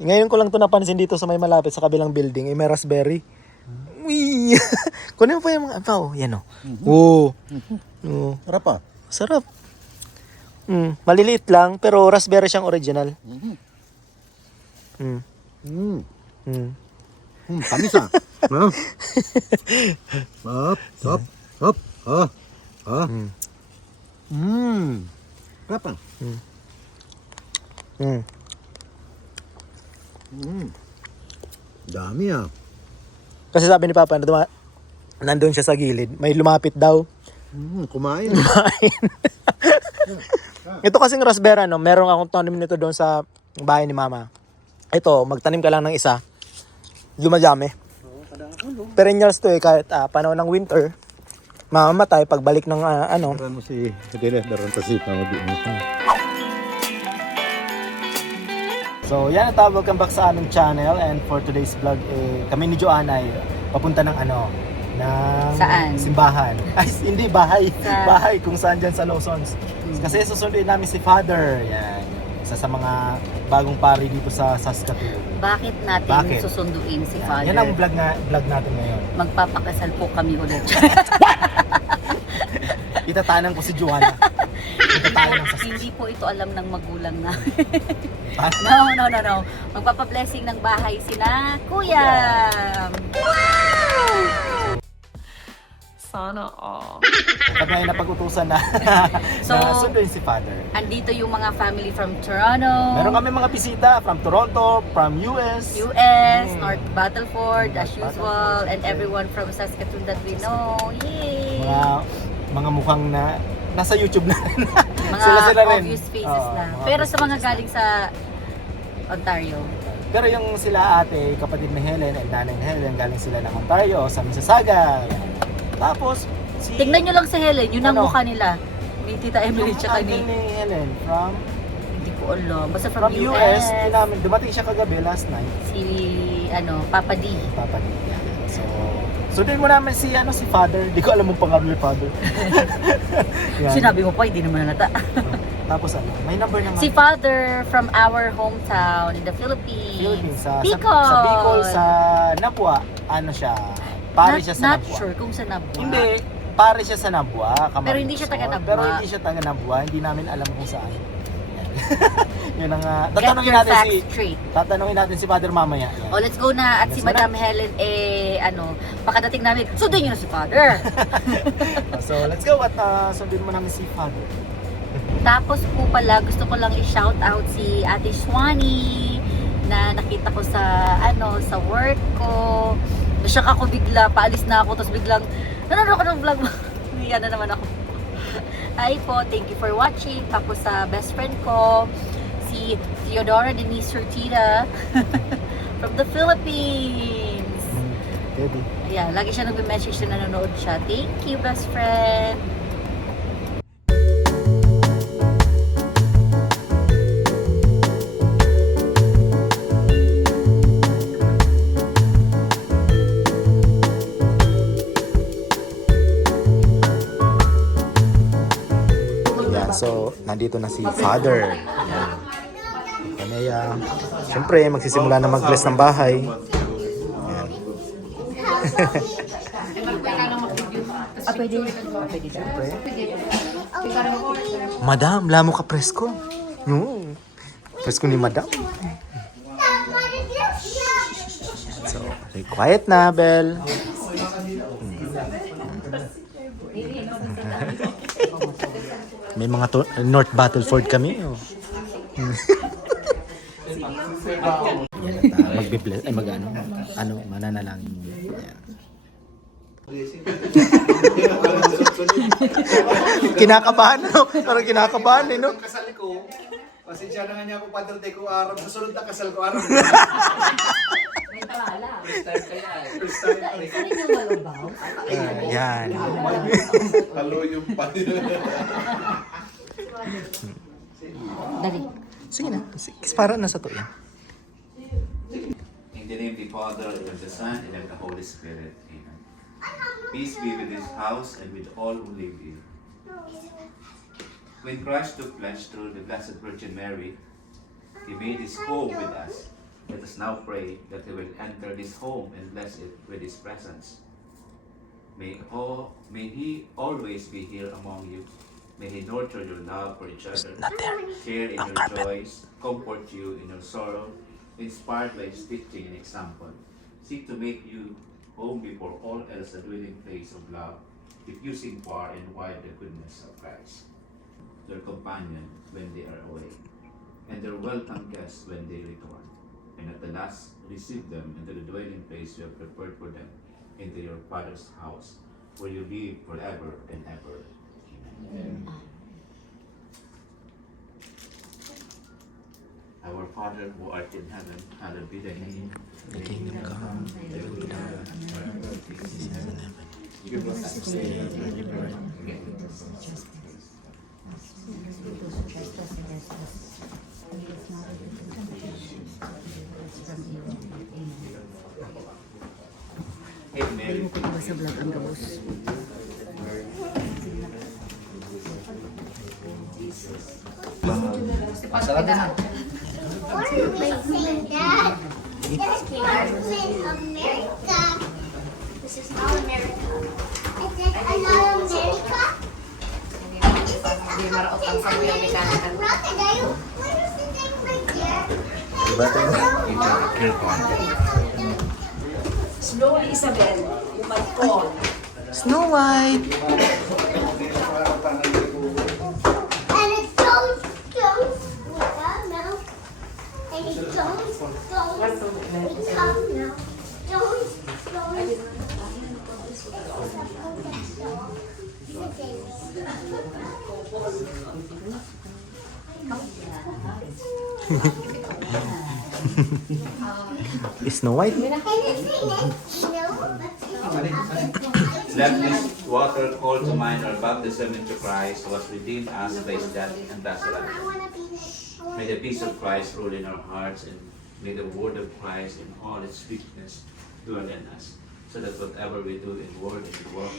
Ngayon ko lang to napansin dito sa may malapit sa kabilang building. May raspberry. Uy! Kunin mo pa yung mga... Oh, yan o. Oo. Oo. Sarap ah. Sarap. Maliliit lang, pero raspberry siyang original. Tamis ah. Hop, hop, hop. Sarap ah. Dami ah. Kasi sabi ni Papa, nandun siya sa gilid. May lumapit daw. Kumain. Ito kasing raspberry, no? Meron akong tanim nito doon sa bahay ni Mama. Ito, magtanim ka lang ng isa. Lumadami. Perennials to eh, kahit panahon ng winter. Mamamatay pagbalik ng ano. Daran mo si Kadele, daran ta si Pamabiin. So yan, welcome back sa aming channel. And for today's vlog, kami ni Joanna ay papunta ng ano, ng Saan? simbahan. Ay, hindi, bahay. Sa... Bahay, kung saan dyan sa Lawsons. Kasi susunduin namin si Father. Yan. Isa sa mga bagong pari dito sa Saskatoon. Bakit natin Bakit? susunduin si Yan. Father? Yan ang vlog natin ngayon. Magpapakasal po kami ulit. Itatanan ko si Joanna. Itatanan sa Hindi po ito alam ng magulang na. No. Magpapablessing ng bahay sina Kuya. Sana all. Pag ngayon napag-utusan na, So, na sunduin si Father. Andito yung mga family from Toronto, Meron kami mga bisita from Toronto, from US. North Battleford, as usual, and everyone from Saskatoon that we know. Yay! Mga mukhang na nasa YouTube na. Mga Sila rin. obvious faces Oo, na. mga Pero obvious sa mga faces galing sa Ontario. Pero yung sila ate, kapatid ni Helen at nanay ni Helen, galing sila ng Ontario, sa Mississauga. Tapos, Tingnan nyo lang si Helen, yun ang Ano? mukha nila. Ni Tita Emily yung tsaka uncle ni... ni Helen from Hindi ko alam. Basta from, US. US. Dumating siya kagabi last night. Si, Papa D. Papa niya. So, sundin mo namin si Father. Di ko alam mong pangalan ni Father. Yan. Sinabi mo pa, hindi naman nalata. Tapos may number naman. Si Father from our hometown in the Philippines. Sa Bicol. Sa Bicol, sa Nabua. Ano siya? Pare siya sa Not Nabua. sure kung sa Nabua. Hindi. Pare siya sa Nabua. Pero hindi siya taga Nabua. Pero hindi siya taga Nabua. Hindi namin alam kung saan. Yun ang Get tatanungin your natin facts straight. tatanungin natin si Father mamaya. Yan. O, let's go na. At si Let's go Madam Helen, pagkadating namin, sundin nyo na si Father. So, let's go at sundin mo namin si Father. Tapos po pala, gusto ko lang i-shout out si Ate Shwani na nakita ko sa sa work ko. Nasyak ako bigla, paalis na ako, tapos biglang nanonood ako ng vlog mo. Yan na naman ako. Hi po, thank you for watching. Tapos sa best friend ko, si Theodora Denise Surtida from the Philippines. Baby. Ayan, lagi siya nag-message na nanonood siya. Thank you, best friend. So, nandito na si Father. Ayan. Kami, syempre, magsisimula na mag-bless ng bahay. Ayan. Pwede syempre. Madam, lamo ka presko. Presko ni Madam. So, okay, quiet na, Bel. May mga North Battleford kami. Oh. Yan at magbe-bless ay mananalangin mo. Yan. Kinakabahan no? Parang kinakabahan no? Kasal ko. Pasensya na nga niya ako, Padre de ko araw. Susunod na kasal ko araw. May tawala. Yan. Halo yung Dali. Sige na. Para na sa to yan. In the name of the Father, and of the Son, and of the Holy Spirit. Amen. Peace be with this house and with all who live here. When Christ took flesh through the Blessed Virgin Mary, He made His home with us Let us now pray that He will enter this home and bless it with His presence. May He always be here among you. May He nurture your love for each other, share in your joys, comfort you in your sorrow, inspired by His teaching and example. Seek to make you home before all else a dwelling place of love, diffusing far and wide the goodness of Christ. Their companion when they are away, and their welcome guests when they return. And at the last, receive them into the dwelling place you have prepared for them, into your Father's house, where you live forever and ever. Amen. Our Father who art in heaven, hallowed be thy name. The kingdom come, Thy will be done, on earth as it is in heaven. Give us this day our daily bread. Hail Mary, Sa vlog ang gabos. What are you saying, Dad? That's Carmen America. This is not America. Is this not America? Is this America? Crocodile? What is the thing right there? Slowly, Isabel. You might fall. Snow White! And it goes, with that mouth. And it goes, with that mouth. Snow White? let this water call to mind our baptism into Christ, who has redeemed us by His death and resurrection. May the peace of Christ rule in our hearts, and may the word of Christ in all its sweetness dwell in us, so that whatever we do in word and in work,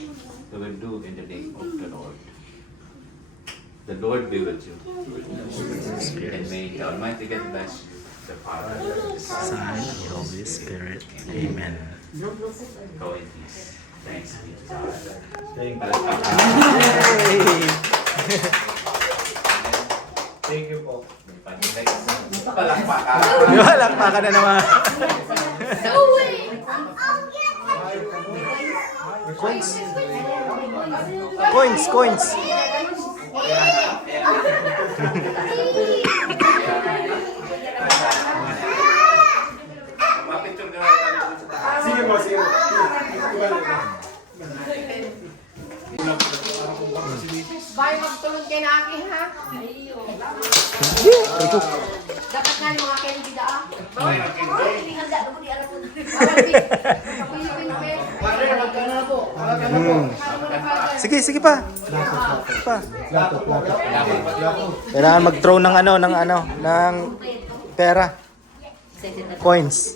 we will do in the name of the Lord. The Lord be with you. And may the Almighty God bless you, the Father, the Son, Son and Holy Spirit. Amen. go in peace. Thanks be to God. Yay! Thank you po. Palakpakan. Palakpakan na naman. Coins. Mapicture nyo lang tayo sa taas. Sige po, sige po. Bay, magtulog kayo na akin, ha? Dapat nga yung akin, hindi daa. Hindi handa, di alam ko na. Sige pa. Kailangan mag-throw ng ng pera. Coins.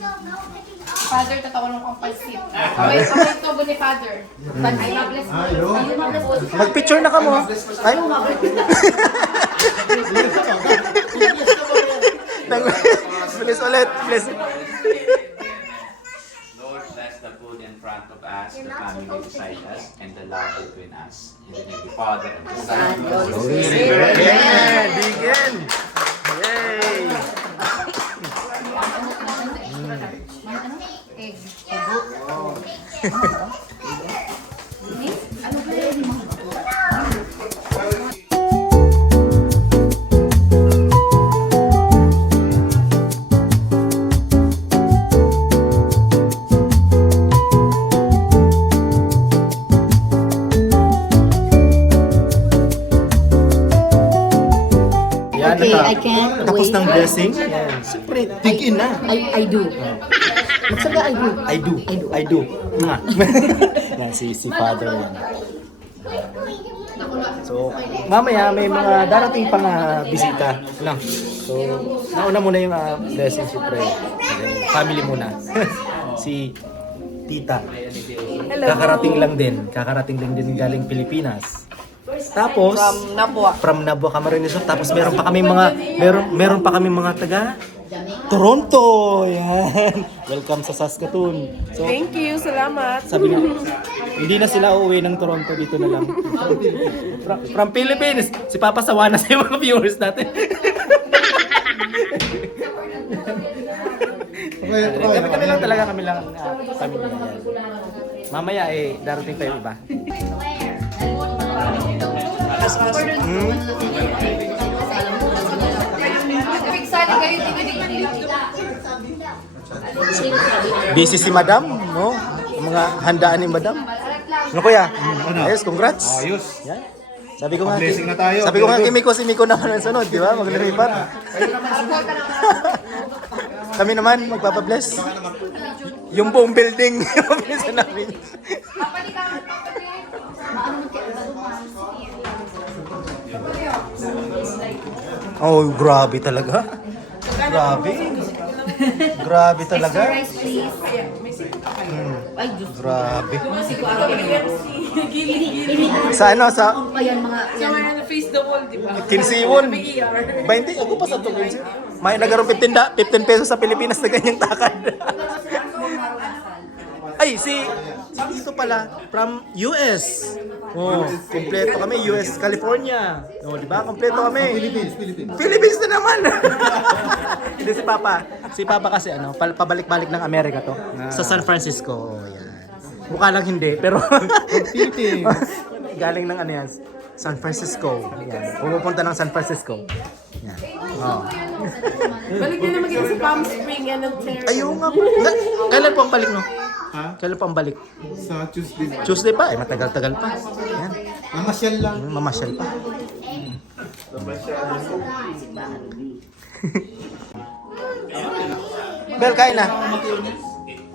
Father, tatawalan ko ang pansit. Away tubo ni Father. Ay, mabless mo. Mag-picture na ka mo. Ay. Please ulit. Please. Lord, bless the food in front of us, the family beside us, and the love between us. In the name of the Father, and the Son, and the Holy Spirit. Amen. Begin. Yay. Yan, Okay, I can't tapos wait. ng blessing. Siyempre, dig in na. I do. Magsabi, I do. Nga. Yan, si Father yan. So, mamaya may mga darating pang bisita lang. So, nauna muna yung blessing, siyempre. Family muna. Si Tita. Kakarating lang din galing Pilipinas. Tapos from Nabua Camarines Sur. Tapos meron pa kami mga taga Toronto! Yan. Welcome sa Saskatoon. So, Thank you, salamat. sabi niya, hindi na sila uuwi ng Toronto, dito na lang. From Philippines! Si Papa sawa na sa mga viewers natin. Kami lang talaga, kami lang pamilya. Mamaya darating pa yung iba. Busy si Madam, no? Ang mga handaan ni Madam. Ano kuya? Ayos, congrats. Ayos. Yan. Sabi ko nga, Blessing na tayo. sabi ko nga kay Miko, si Miko naman ang sunod, di ba? Maglilipat. Kami naman, magpapabless. Yung buong building, mabilis na namin. Oh, grabe talaga. Grabe. Grabe talaga. Ay, Diyos. Grabe. Sa ano, sa Ayan, mga... Face the wall, di ba? Kinsiwon. 20, ako pa sa tukol siya. May nagkaroon 15 pesos sa Pilipinas na ganyang takad. Ay, dito pala, from US. Oh, kompleto kami, US, California. Oh, di ba? Kompleto kami. Philippines na naman. Hindi si Papa kasi pabalik-balik ng Amerika to. Sa San Francisco. Oh, yan. Mukha lang hindi, pero galing ng yan, San Francisco. Yan. Pumupunta ng San Francisco. Yan. Oh. Balik nyo na mag-isa sa Palm Spring and Ontario. Ayun nga po. Kailan po ang balik, no? Ha? Kailan po ang balik? Sa Tuesday. Tuesday pa? Matagal-tagal pa. Yan. Mamasyal lang. Mamasyal pa. Bel, kain na.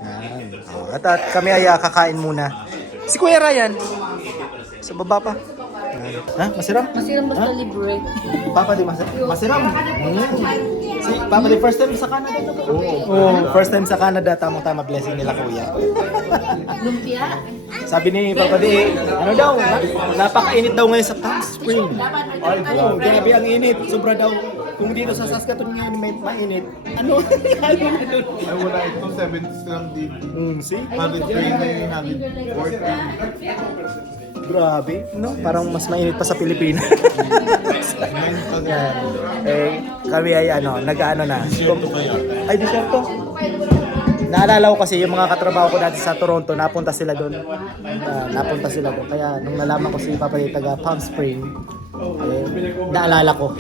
Yan. Oh, at kami ay kakain muna. Si Kuya Ryan. Sa baba pa. Yan. Ha? Masiram? Masiram basta libre. Papa di masiram. Si Papa di first time sa Canada to. Oh, first time sa Canada, tamang-tama blessing nila Kuya. Lumpia? Sabi ni Papa di, ano daw, napakainit daw ngayon sa Palm Spring. Ay, bro, grabe ang init. Sobra daw. Kung dito sa Saskatoon ngayon may mainit, ano? Ay, wala ito. 70s lang dito. See? 140. Grabe, no? Parang mas mainit pa sa Pilipinas. Yan. Kami ay nag-ano na. Ay, di siya to. Naalala ko kasi yung mga katrabaho ko dati sa Toronto, napunta sila doon. Kaya nung nalaman ko si Papa yung taga Palm Spring, naalala ko.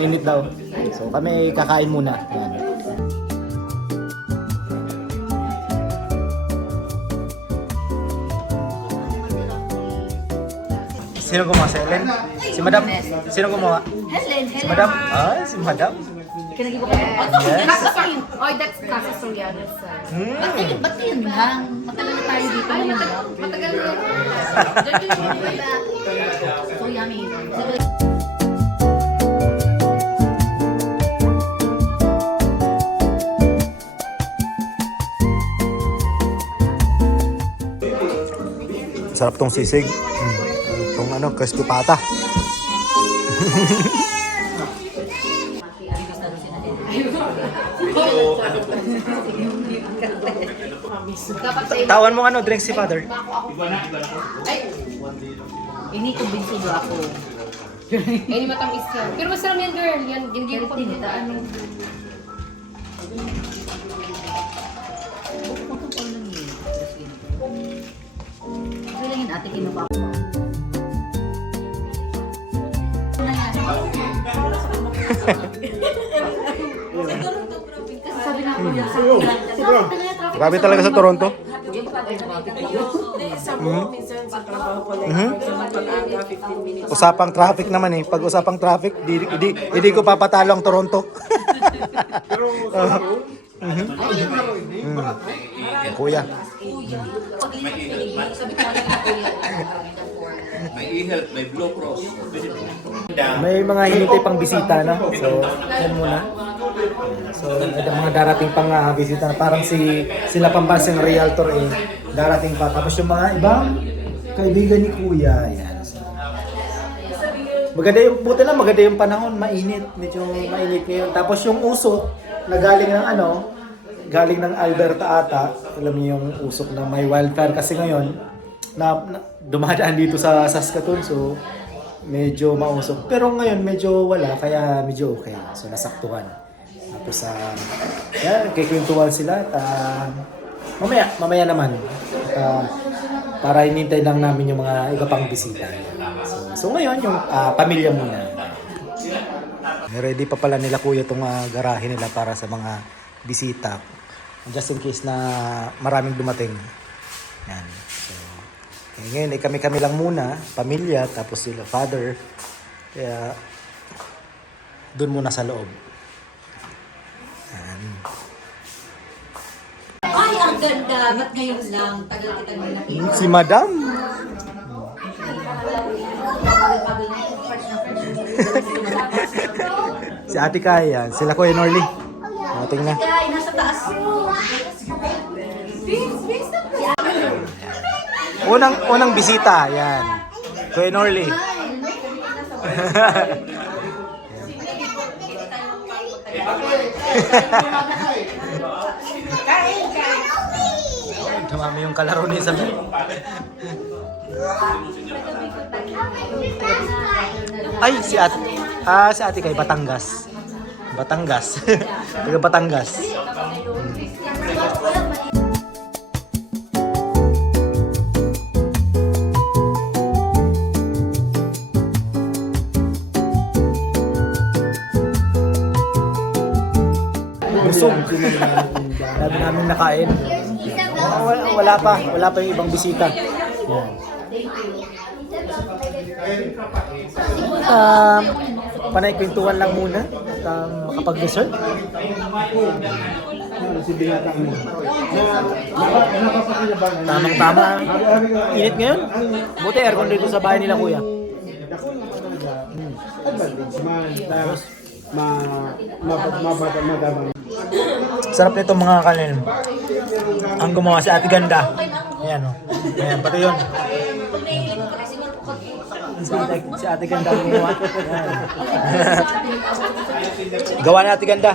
Init daw. So kami kakain muna. Yan. Sino gumawa? Si Helen? Si Madam? Sino gumawa? Helen, Si Madam? Ay, si Madam? Kinagi ko kayo. Oh, that's Casa Soriano's son. Ba't yun lang? Matagal na tayo dito. Ay, Matagal na. So yummy. Sarap tong sisig. Itong crispy pata. Tawan mo drink si Father. Ini ko binsudo ako. Any matamis yan. Pero masarap yan, girl. Yan, ginigil ko. Ano? Kailangan ate kinuha ko. Sabi na ako yung Grabe talaga sa Toronto. Minsan sa trabaho ko lang, pag-aga, 15 minutes. Usapang traffic naman eh. Pag usapang traffic, hindi ko papatalo ang Toronto. Kuya. May e-health, may Blue Cross. May mga hinintay pang bisita na. So, yan muna. So, may mga darating pang bisita na. Parang sila pambansang realtor darating pa. Tapos yung mga ibang kaibigan ni Kuya. Yan. So, maganda yung panahon. Mainit. Medyo mainit ngayon. Tapos yung usok, nagaling ng galing ng Alberta ata. Alam niyo yung usok na may wildfire kasi ngayon na dumadaan dito sa Saskatoon, so medyo mausok. Pero ngayon medyo wala, kaya medyo okay. So nasaktuhan. Tapos yan, kikwentuhan sila at mamaya naman. At, para hinintay lang namin yung mga iba pang bisita. So ngayon yung pamilya muna. Ready pa pala nila kuya itong garahe nila para sa mga bisita. Just in case na maraming dumating. Yan. So, ngayon kami lang muna, pamilya, tapos sila father. Kaya doon muna sa loob. Yan. Ay, ang ganda. Ba't ngayon lang? Tagal kita nung nakita. Si Madam. Si Ate Kaya, sila Kuya Norly. Tingnan. Ay, nasa taas. Unang bisita, yan. Kuya Norly. Dumami yung kalaro ni Isabel. Ay, si Ate Kay Batangas. Batangas. Taga Batangas. Busog. Dami namin nakain. Wala pa yung ibang bisita. Yan. Panay kwentuhan lang muna at makapag-dessert. Tamang-tama. Init ngayon. Buti aircon dito sa bahay nila kuya. Sarap nito mga kanin. Ang gumawa si Ate Ganda. Ayan o. Ayan, pati yun. Si Ate Ganda ang gumawa. Gawa ni Ate Ganda.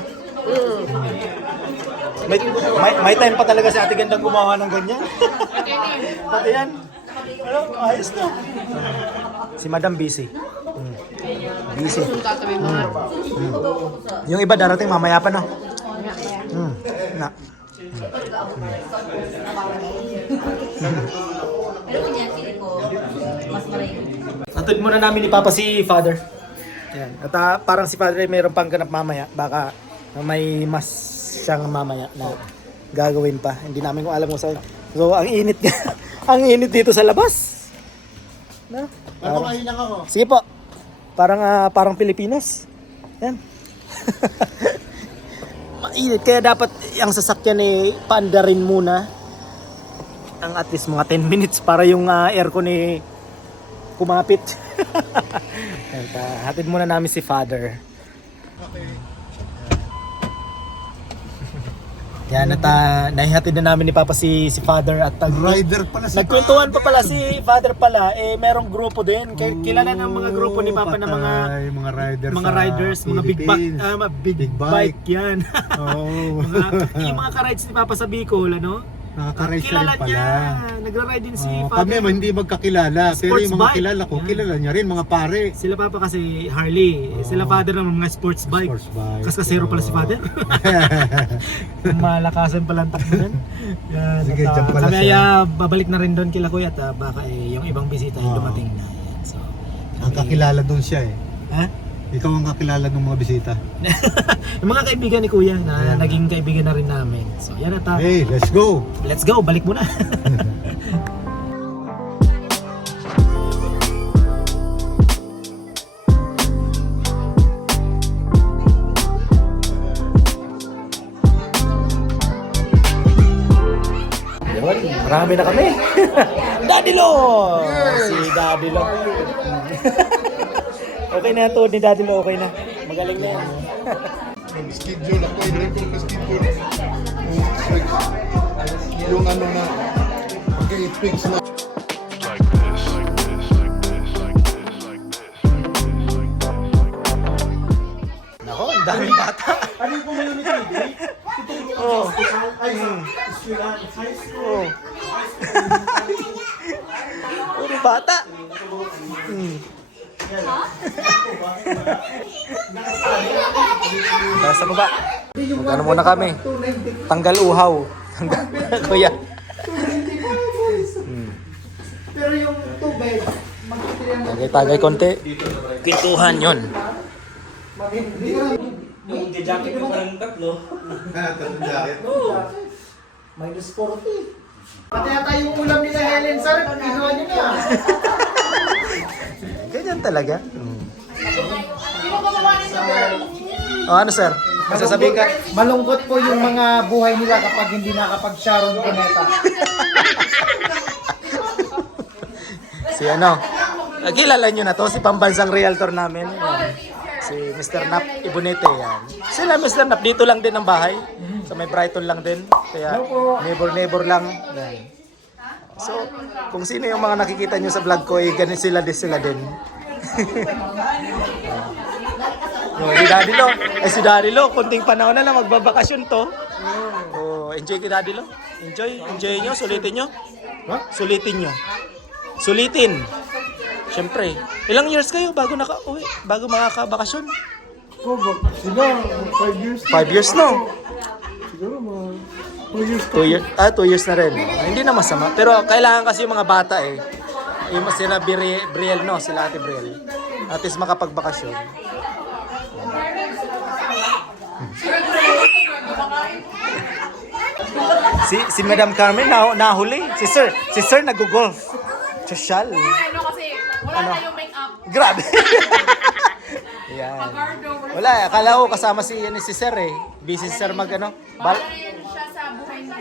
May time pa talaga si Ate Ganda gumawa ng ganyan. Pati yan. Ayos na. Si Madam busy. Busy. Yung iba darating mamaya pa no. Na. Atid muna namin ni Papa si Father. Ayan. At parang si Father ay mayroon pang ganap mamaya. Baka may mas siyang mamaya na gagawin pa. Hindi namin kung alam kung saan. So ang init ang init dito sa labas. No? Mahilang ako. Sige po. Parang Pilipinas. Yan. Mainit kaya dapat ang sasakyan paandarin muna ang at least mga 10 minutes para yung aircon kumapit. Hatid muna namin si Father. Yan at nahihatid na namin ni Papa si Father at Rider pala si nagkwentuhan pa pala si Father pala merong grupo din. Kilala ng mga grupo ni Papa na mga riders, mga big bike yan. Oh. Yung mga ka-rides ni Papa sa Bicol, ano? Nakaka-ride siya Kilala rin pala. niya. Nagra-ride din si Kami Father. hindi magkakilala, pero Sports yung mga bike. kilala ko, Yan. kilala niya rin, mga pare. Sila Papa kasi Harley. Sila Father naman mga sports bike. Sports bike. Kaskasero pala si Father. Malakasan pala ang takbo nun. Yan, Sige, at, dyan pala kami siya. babalik na rin doon kila Kuya at baka yung ibang bisita ay dumating na. Yan. So, Ang kakilala doon siya Ha? Ikaw ang kakilala ng mga bisita. Yung mga kaibigan ni Kuya na naging kaibigan na rin namin. So yan at Hey, let's go! let's go, balik muna. Yun, marami na kami. Daddy Lo! Si Daddy Lo. Okay na to ni Daddy Lo, okay na. Magaling na yan. Schedule ako, hindi ko schedule. Yung ano na, pag-i-fix na. Nako, ang daming bata. Ano yung community day? Oo. Oo. Puro bata. Basta baba. Magkano muna kami? Tanggal uhaw. Tanggal, kuya. Pero yung tubig, Tagay-tagay konti. Pintuhan yun. minus 40. Pati yata yung ulam nila Helen, sir, ginawa niyo na. Ganyan talaga. Sino gumawa nito? Ano sir? Masasabihin ka? Malungkot po yung mga buhay nila kapag hindi nakapag-Sharon Cuneta. Si ano? Kilala nyo na to, si pambansang realtor namin. Yan. Si Mr. Nap Ibonete yan. Sila Mr. Nap, dito lang din ang bahay. Sa may Brighton lang din. Kaya neighbor lang. Yan. So, kung sino yung mga nakikita nyo sa vlog ko, ganun sila din. Si Daddy Lo. Si Daddy Lo, kunting panahon na lang magbabakasyon to. Enjoy kay Daddy Lo. Enjoy nyo, sulitin nyo. Sulitin nyo. Sulitin. Siyempre. Ilang years kayo bago naka-uwi? Bago makakabakasyon? Sila, 5 years. 5 years no? Siguro mga 2 years. 2 years. 2 years na rin. Hindi na masama. Pero kailangan kasi yung mga bata eh. Yung sila Briel no? Sila Ate Briel. At least makapagbakasyon. Si Madam Carmen nahuli. Si Sir nag-golf. Social. Ano kasi, wala tayong make-up. Grabe. Yan. Wala, akala ko kasama si Sir eh. Busy si Sir mag ano. Wala na yan siya sa buhay niya.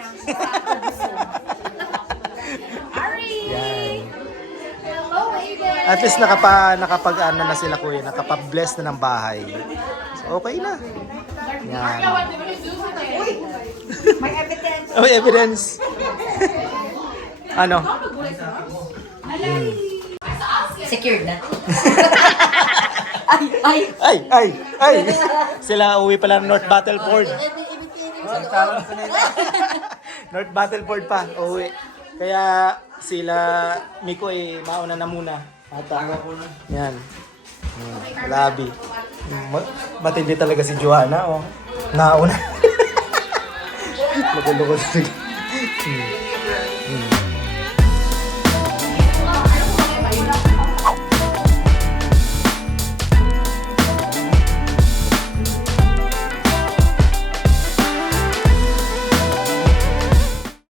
Ari! Yan. Hello, baby! At least nakapag ano na sila kuya, nakapag-bless na ng bahay. So okay na. Yan. What do you do today? Oh, evidence. Ano? Secured na. Ay. Sila uwi pala ng North Battleford. North Battleford pa, uwi. Kaya sila Miko eh mauna na muna. Yan. Labi. Matindi talaga si Joanna, oh. Nauna. Lukod-lukod.